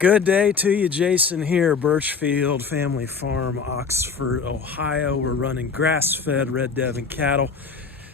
Good day to you, Jason here, Birchfield Family Farm, Oxford, Ohio. We're running grass-fed Red Devon cattle,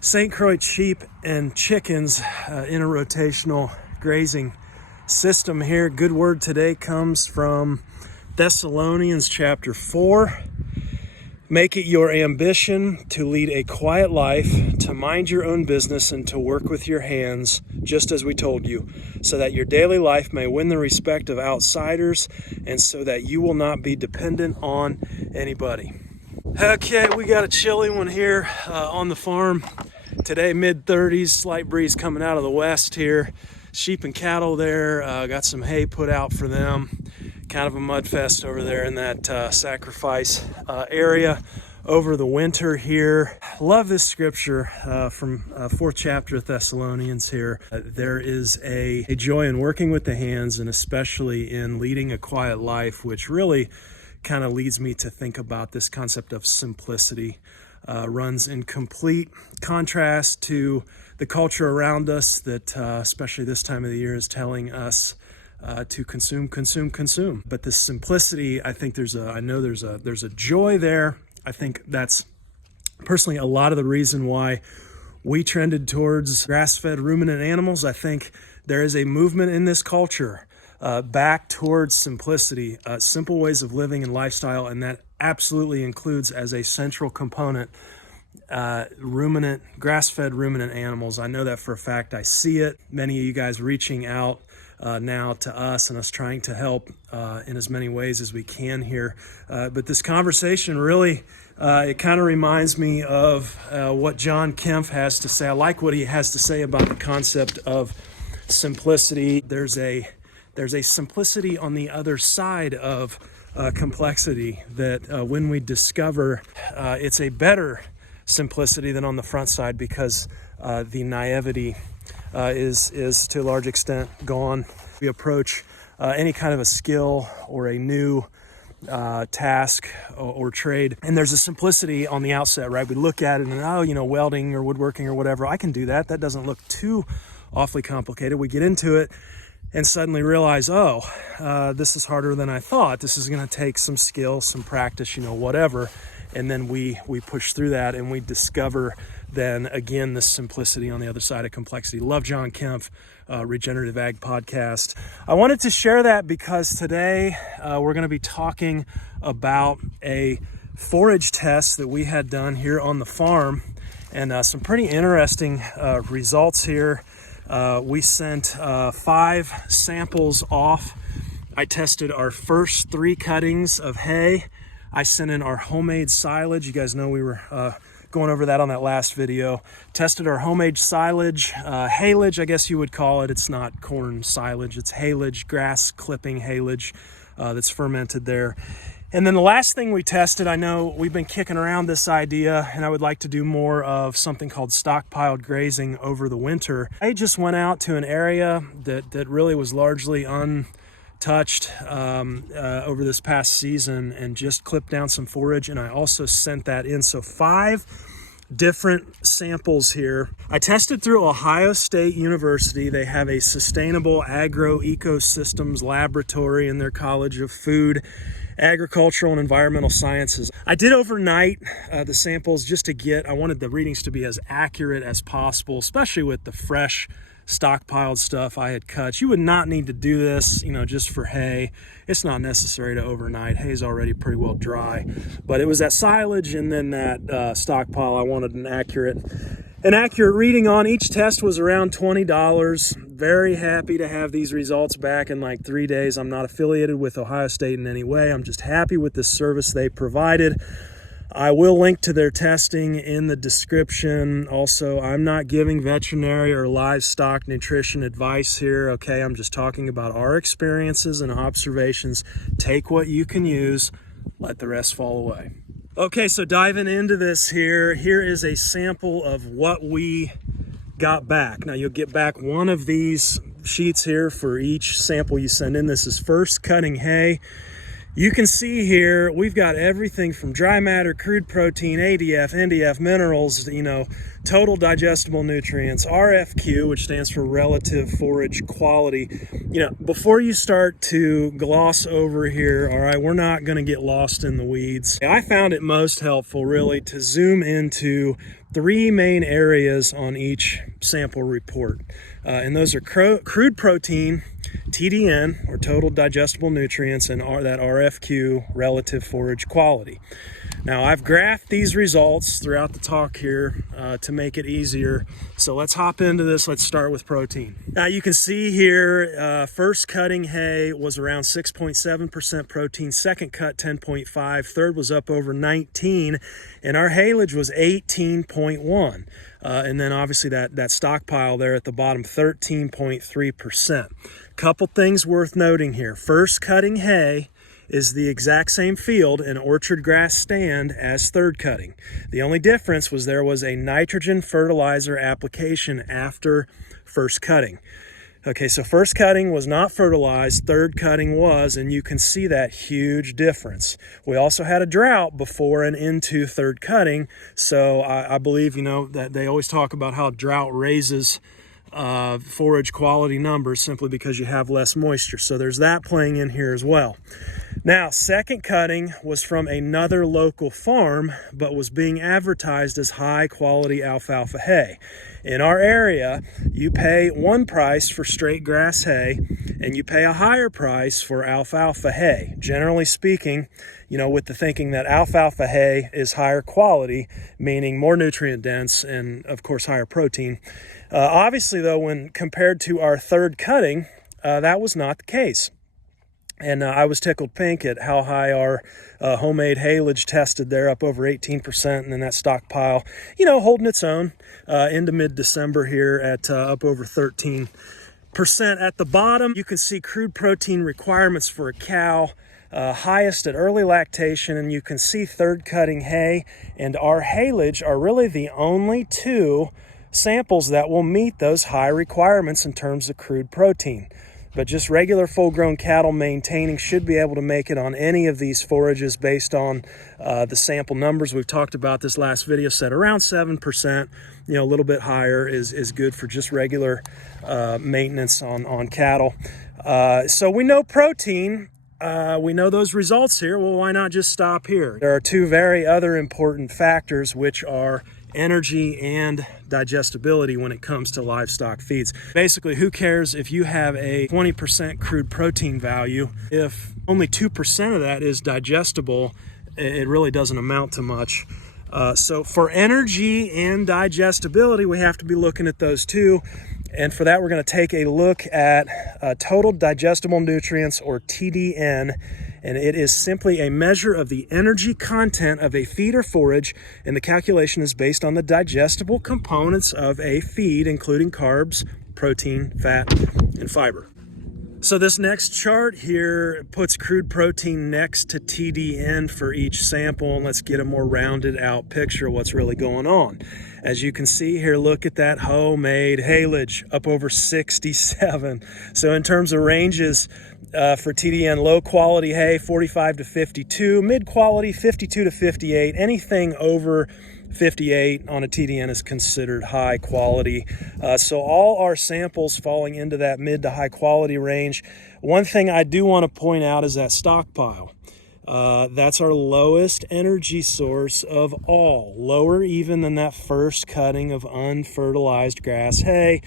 St Croix sheep and chickens in a rotational grazing system here. Good word today comes from Thessalonians chapter 4. Make it your ambition to lead a quiet life, to mind your own business, and to work with your hands, just as we told you, so that your daily life may win the respect of outsiders, and so that you will not be dependent on anybody. Okay, we got a chilly one here on the farm. Today, mid-30s, slight breeze coming out of the west here. Sheep and cattle there, got some hay put out for them. Kind of a mud fest over there in that sacrifice area over the winter here. Love this scripture from 4th chapter of Thessalonians here. There is a joy in working with the hands, and especially in leading a quiet life, which really kind of leads me to think about this concept of simplicity. Runs in complete contrast to the culture around us that, especially this time of the year, is telling us to consume. But this simplicity, I think there's a joy there. I think that's personally a lot of the reason why we trended towards grass-fed ruminant animals. I think there is a movement in this culture back towards simplicity, simple ways of living and lifestyle, and that absolutely includes as a central component grass-fed ruminant animals. I know that for a fact. I see it. Many of you guys reaching out now to us and us trying to help in as many ways as we can here. But this conversation really, it kind of reminds me of what John Kempf has to say. I like what he has to say about the concept of simplicity. There's a simplicity on the other side of complexity that when we discover it's a better simplicity than on the front side, because the naivety is to a large extent gone. We approach any kind of a skill or a new task or trade, and there's a simplicity on the outset, right? We look at it and, welding or woodworking or whatever, I can do that. That doesn't look too awfully complicated. We get into it and suddenly realize, this is harder than I thought. This is going to take some skill, some practice, whatever. And then we push through that and we discover then again the simplicity on the other side of complexity. Love John Kempf, Regenerative Ag Podcast. I wanted to share that because today we're going to be talking about a forage test that we had done here on the farm, and some pretty interesting results here. We sent 5 samples off. I tested our first 3 cuttings of hay. I sent in our homemade silage. You guys know we were going over that on that last video. Tested our homemade silage, haylage, I guess you would call it. It's not corn silage, it's haylage, grass clipping haylage that's fermented there. And then the last thing we tested, I know we've been kicking around this idea, and I would like to do more of something called stockpiled grazing over the winter. I just went out to an area that really was largely untouched over this past season and just clipped down some forage, and I also sent that in. So 5 different samples here. I tested through Ohio State University. They have a sustainable agro-ecosystems laboratory in their College of Food, Agricultural and Environmental Sciences. I did overnight the samples just I wanted the readings to be as accurate as possible, especially with the fresh stockpiled stuff I had cut. You would not need to do this, just for hay. It's not necessary to overnight. Hay's already pretty well dry. But it was that silage and then that stockpile I wanted an accurate reading on. Each test was around $20. Very happy to have these results back in like 3 days. I'm not affiliated with Ohio State in any way. I'm just happy with the service they provided. I will link to their testing in the description. Also, I'm not giving veterinary or livestock nutrition advice here, okay? I'm just talking about our experiences and observations. Take what you can use, let the rest fall away. Okay, so diving into this here is a sample of what we got back. Now, you'll get back one of these sheets here for each sample you send in. This is first cutting hay. You can see here, we've got everything from dry matter, crude protein, ADF, NDF, minerals, total digestible nutrients, RFQ, which stands for relative forage quality. Before you start to gloss over here, all right, we're not going to get lost in the weeds. I found it most helpful really to zoom into three main areas on each sample report. And those are crude protein, TDN, or total digestible nutrients, and that RFQ, relative forage quality. Now, I've graphed these results throughout the talk here to make it easier. So let's hop into this. Let's start with protein. Now, you can see here, first cutting hay was around 6.7% protein, second cut 10.5, third was up over 19, and our haylage was 18.1. And then obviously that stockpile there at the bottom, 13.3%. Couple things worth noting here. First cutting hay is the exact same field and orchard grass stand as third cutting. The only difference was there was a nitrogen fertilizer application after first cutting. Okay, so first cutting was not fertilized, third cutting was, and you can see that huge difference. We also had a drought before and into third cutting, so I believe, that they always talk about how drought raises forage quality numbers simply because you have less moisture. So there's that playing in here as well. Now, second cutting was from another local farm, but was being advertised as high quality alfalfa hay. In our area, you pay one price for straight grass hay, and you pay a higher price for alfalfa hay. Generally speaking, with the thinking that alfalfa hay is higher quality, meaning more nutrient dense and, of course, higher protein. Obviously, though, when compared to our third cutting, that was not the case. And I was tickled pink at how high our homemade haylage tested there, up over 18%, and then that stockpile, holding its own into mid-December here at up over 13%. At the bottom, you can see crude protein requirements for a cow, highest at early lactation, and you can see third cutting hay and our haylage are really the only two samples that will meet those high requirements in terms of crude protein. But just regular full-grown cattle maintaining should be able to make it on any of these forages based on the sample numbers. We've talked about this last video set around 7%, a little bit higher is good for just regular maintenance on cattle. So we know protein. We know those results here. Well, why not just stop here? There are two very other important factors, which are energy and digestibility when it comes to livestock feeds. Basically, who cares if you have a 20% crude protein value? If only 2% of that is digestible, it really doesn't amount to much. So for energy and digestibility, we have to be looking at those two. And for that, we're going to take a look at total digestible nutrients, or TDN, and it is simply a measure of the energy content of a feed or forage, and the calculation is based on the digestible components of a feed, including carbs, protein, fat, and fiber. So this next chart here puts crude protein next to TDN for each sample, and let's get a more rounded out picture of what's really going on. As you can see here, look at that homemade haylage, up over 67. So in terms of ranges for TDN, low quality hay, 45 to 52, mid quality, 52 to 58. Anything over 58 on a TDN is considered high quality. So all our samples falling into that mid to high quality range. One thing I do want to point out is that stockpile. That's our lowest energy source of all, lower even than that first cutting of unfertilized grass hay.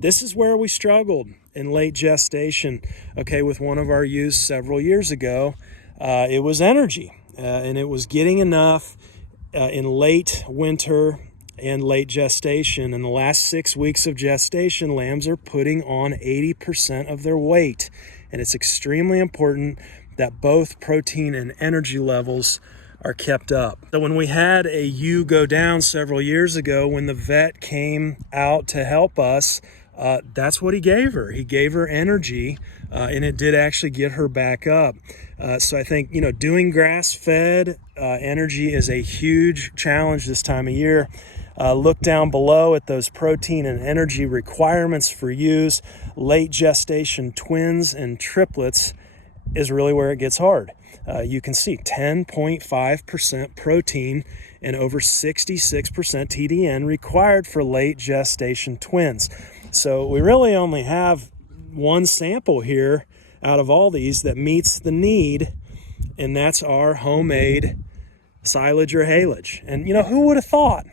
This is where we struggled in late gestation, okay, with one of our ewes several years ago. It was energy, and it was getting enough in late winter and late gestation. In the last 6 weeks of gestation, lambs are putting on 80% of their weight, and it's extremely important that both protein and energy levels are kept up. So when we had a ewe go down several years ago, when the vet came out to help us, that's what he gave her. He gave her energy, and it did actually get her back up. So I think, doing grass-fed energy is a huge challenge this time of year. Look down below at those protein and energy requirements for ewes, late gestation twins and triplets, is really where it gets hard. You can see 10.5% protein and over 66% TDN required for late gestation twins. So we really only have one sample here out of all these that meets the need, and that's our homemade silage or haylage. And who would have thought?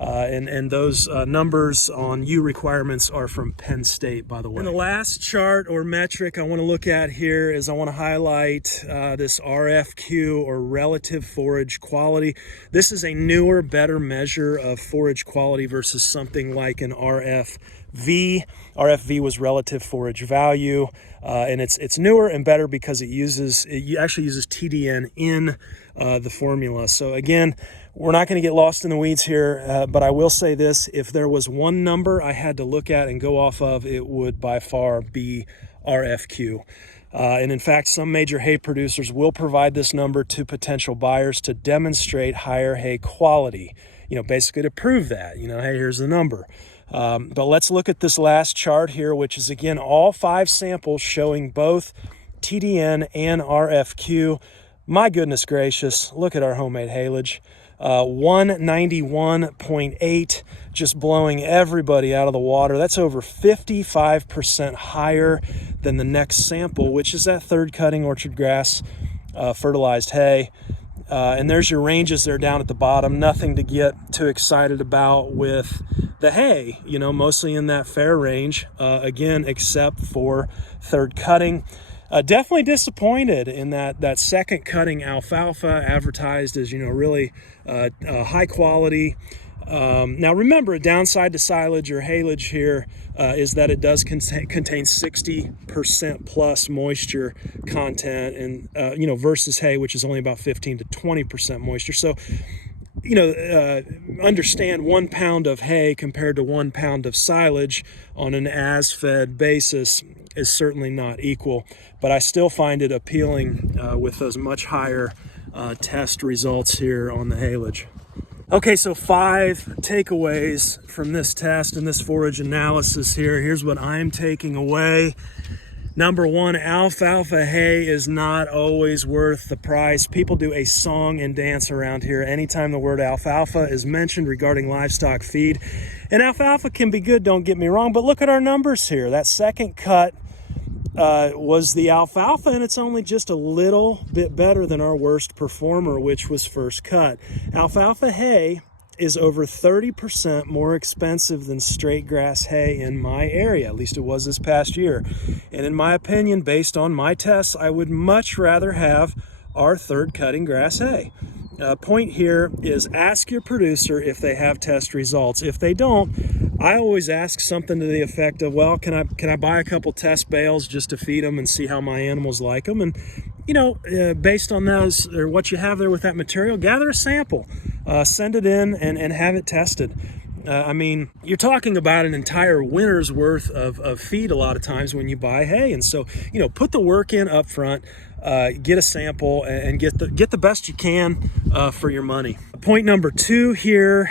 And those numbers on U requirements are from Penn State, by the way. And the last chart or metric I want to look at here is I want to highlight this RFQ, or relative forage quality. This is a newer, better measure of forage quality versus something like an RFV. RFV was relative forage value, and it's newer and better because it actually uses TDN in the formula. So again, we're not going to get lost in the weeds here, but I will say this: if there was one number I had to look at and go off of, it would by far be RFQ. And in fact, some major hay producers will provide this number to potential buyers to demonstrate higher hay quality, basically to prove that, hey, here's the number. But let's look at this last chart here, which is again all 5 samples showing both TDN and RFQ. My goodness gracious, look at our homemade haylage. 191.8, just blowing everybody out of the water. That's over 55% higher than the next sample, which is that third cutting orchard grass fertilized hay. And there's your ranges there down at the bottom. Nothing to get too excited about with the hay, mostly in that fair range, again, except for third cutting. Definitely disappointed in that second cutting alfalfa, advertised as, really high quality. Now remember, a downside to silage or haylage here is that it does contain 60% plus moisture content, and versus hay, which is only about 15 to 20% moisture. So understand 1 pound of hay compared to 1 pound of silage on an as-fed basis is certainly not equal, but I still find it appealing with those much higher test results here on the haylage. Okay, so 5 takeaways from this test and this forage analysis here. Here's what I'm taking away. Number 1, alfalfa hay is not always worth the price. People do a song and dance around here anytime the word alfalfa is mentioned regarding livestock feed. And alfalfa can be good, don't get me wrong, but look at our numbers here. That second cut was the alfalfa, and it's only just a little bit better than our worst performer, which was first cut. Alfalfa hay is over 30% more expensive than straight grass hay in my area. At least it was this past year. And in my opinion, based on my tests, I would much rather have our third cutting grass hay. Point here is ask your producer if they have test results. If they don't, I always ask something to the effect of, well, can I buy a couple test bales just to feed them and see how my animals like them? And based on those, or what you have there with that material, gather a sample, send it in and have it tested. You're talking about an entire winter's worth of feed a lot of times when you buy hay. And so, put the work in up front, get a sample and get the best you can for your money. Point number 2 here,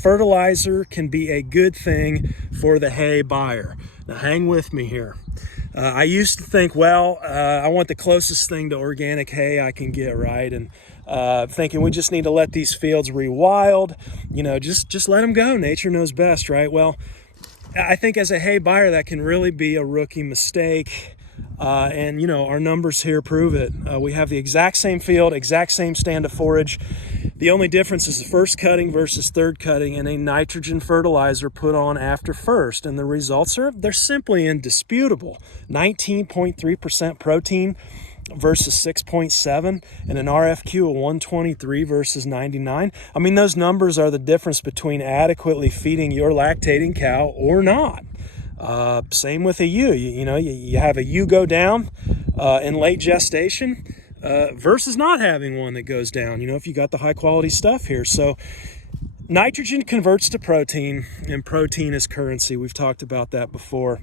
fertilizer can be a good thing for the hay buyer. Now hang with me here. I used to think, I want the closest thing to organic hay I can get, right? And thinking we just need to let these fields rewild, just let them go. Nature knows best, right? Well, I think as a hay buyer, that can really be a rookie mistake. And our numbers here prove it. We have the exact same field, exact same stand of forage. The only difference is the first cutting versus third cutting and a nitrogen fertilizer put on after first. And the results they're simply indisputable. 19.3% protein versus 6.7, and an RFQ of 123 versus 99. Those numbers are the difference between adequately feeding your lactating cow or not. Same with a ewe. You have a ewe go down in late gestation versus not having one that goes down, if you got the high quality stuff here. So nitrogen converts to protein, and protein is currency. We've talked about that before.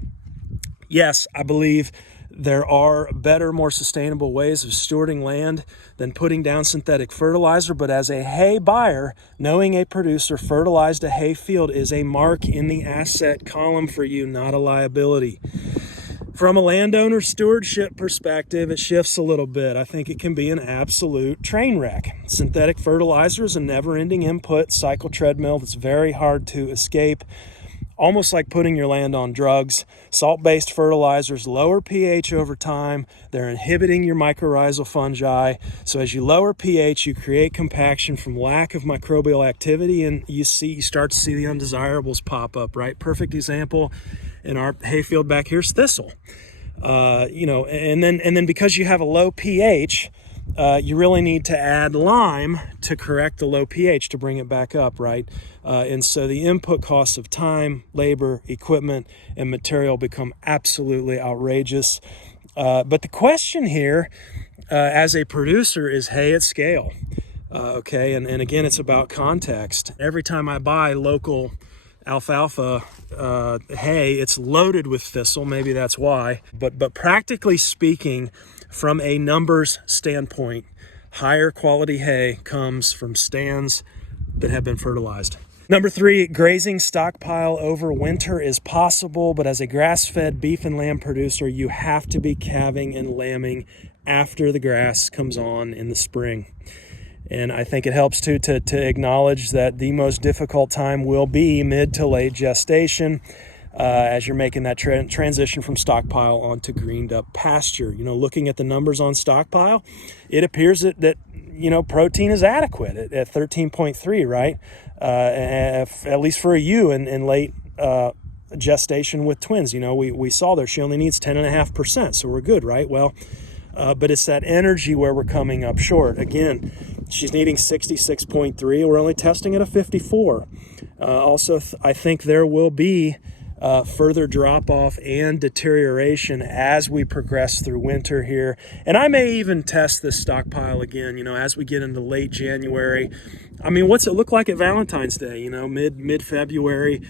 Yes, I believe there are better, more sustainable ways of stewarding land than putting down synthetic fertilizer, but as a hay buyer, knowing a producer fertilized a hay field is a mark in the asset column for you, not a liability. From a landowner stewardship perspective, it shifts a little bit. I think it can be an absolute train wreck. Synthetic fertilizer is a never-ending input cycle treadmill that's very hard to escape, almost like putting your land on drugs. Salt-based fertilizers lower pH over time. They're inhibiting your mycorrhizal fungi. So as you lower pH, you create compaction from lack of microbial activity, and you start to see the undesirables pop up, right? Perfect example in our hayfield back here is thistle. And then because you have a low pH, you really need to add lime to correct the low pH to bring it back up, right? And so the input costs of time, labor, equipment, and material become absolutely outrageous. But the question here, as a producer, is hay at scale. Okay, and again, it's about context. Every time I buy local alfalfa hay, it's loaded with thistle. Maybe that's why. But practically speaking, from a numbers standpoint, higher quality hay comes from stands that have been fertilized. Number 3, grazing stockpile over winter is possible, but as a grass-fed beef and lamb producer, you have to be calving and lambing after the grass comes on in the spring. And I think it helps to acknowledge that the most difficult time will be mid to late gestation, as you're making that transition from stockpile onto greened up pasture. Looking at the numbers on stockpile, it appears that protein is adequate at 13.3, right? At least for a ewe in late gestation with twins. We saw there she only needs 10.5%, so we're good, right? Well, but it's that energy where we're coming up short. Again, she's needing 66.3. We're only testing at a 54. Also, I think there will be further drop-off and deterioration as we progress through winter here. And I may even test this stockpile again, as we get into late January. I mean, what's it look like at Valentine's Day, mid-February?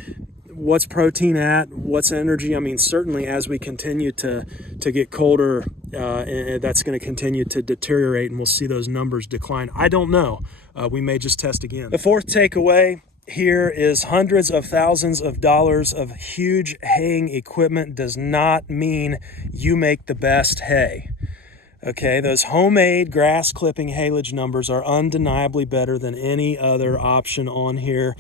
What's protein at? What's energy? I mean, certainly as we continue to get colder, that's going to continue to deteriorate, and we'll see those numbers decline. I don't know. We may just test again. The fourth takeaway here is hundreds of thousands of dollars of huge haying equipment does not mean you make the best hay. Okay, those homemade grass clipping haylage numbers are undeniably better than any other option on here.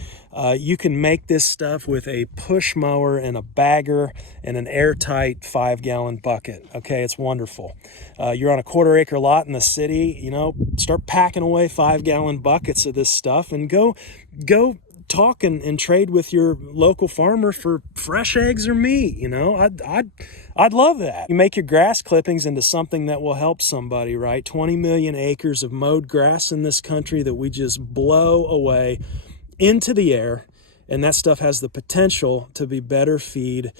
You can make this stuff with a push mower and a bagger and an airtight 5-gallon bucket. Okay, it's wonderful. You're on a 1/4 acre lot in the city, start packing away 5-gallon buckets of this stuff and go talk and trade with your local farmer for fresh eggs or meat. I'd love that. You make your grass clippings into something that will help somebody, right? 20 million acres of mowed grass in this country that we just blow away into the air, and that stuff has the potential to be better feed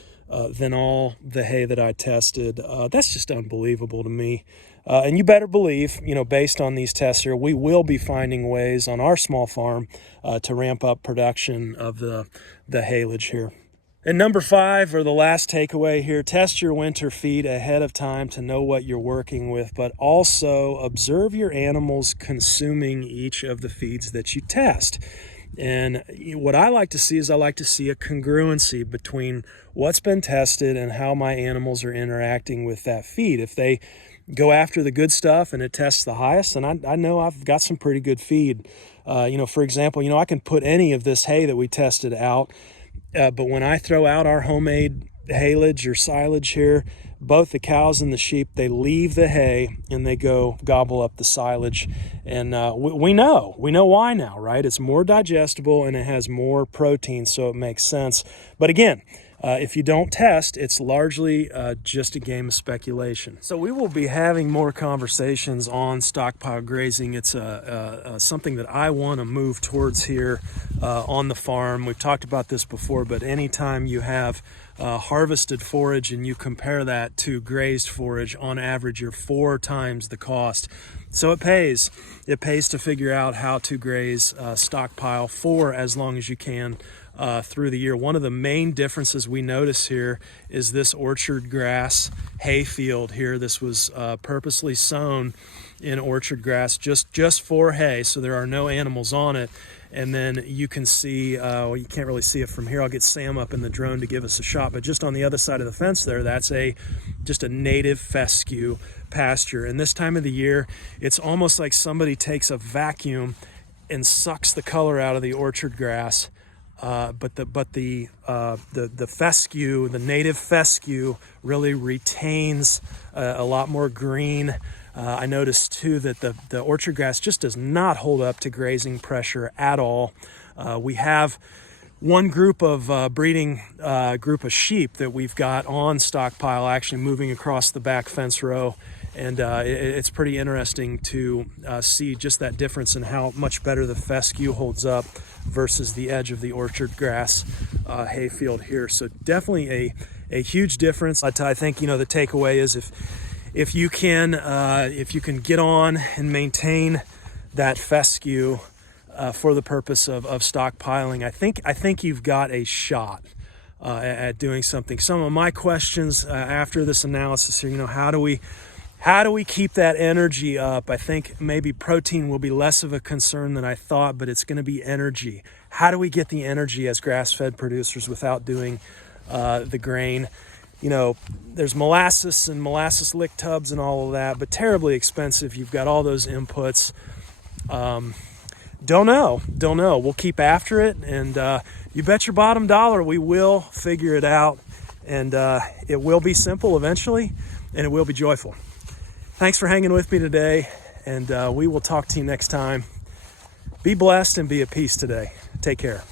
than all the hay that I tested. That's just unbelievable to me. And you better believe, based on these tests here, we will be finding ways on our small farm to ramp up production of the haylage here. And number 5, or the last takeaway here, test your winter feed ahead of time to know what you're working with, but also observe your animals consuming each of the feeds that you test. And what I like to see is a congruency between what's been tested and how my animals are interacting with that feed. If they go after the good stuff and it tests the highest, and I know I've got some pretty good feed. For example, I can put any of this hay that we tested out, but when I throw out our homemade haylage or silage here, both the cows and the sheep, they leave the hay and they go gobble up the silage. And we know why now, right? It's more digestible and it has more protein, so it makes sense. But again, if you don't test, it's largely just a game of speculation. So we will be having more conversations on stockpile grazing. It's something that I want to move towards here on the farm. We've talked about this before, but anytime you have harvested forage and you compare that to grazed forage, on average, you're 4 times the cost. So it pays. It pays to figure out how to graze stockpile for as long as you can through the year. One of the main differences we notice here is this orchard grass hayfield here. This was purposely sown in orchard grass just for hay, so there are no animals on it. And then you can see, well, you can't really see it from here. I'll get Sam up in the drone to give us a shot, but just on the other side of the fence there, that's just a native fescue pasture. And this time of the year, it's almost like somebody takes a vacuum and sucks the color out of the orchard grass. But the fescue, the native fescue, really retains a lot more green. I noticed too that the orchard grass just does not hold up to grazing pressure at all. We have one group of breeding group of sheep that we've got on Stockpile actually moving across the back fence row. And it's pretty interesting to see just that difference in how much better the fescue holds up versus the edge of the orchard grass hayfield here. So definitely a huge difference. But I think, the takeaway is if you can get on and maintain that fescue for the purpose of stockpiling, I think you've got a shot at doing something. Some of my questions after this analysis here, how do we keep that energy up? I think maybe protein will be less of a concern than I thought, but it's going to be energy. How do we get the energy as grass-fed producers without doing the grain? There's molasses and molasses lick tubs and all of that, but terribly expensive. You've got all those inputs. Don't know. We'll keep after it, and you bet your bottom dollar we will figure it out, and it will be simple eventually, and it will be joyful. Thanks for hanging with me today, and we will talk to you next time. Be blessed and be at peace today. Take care.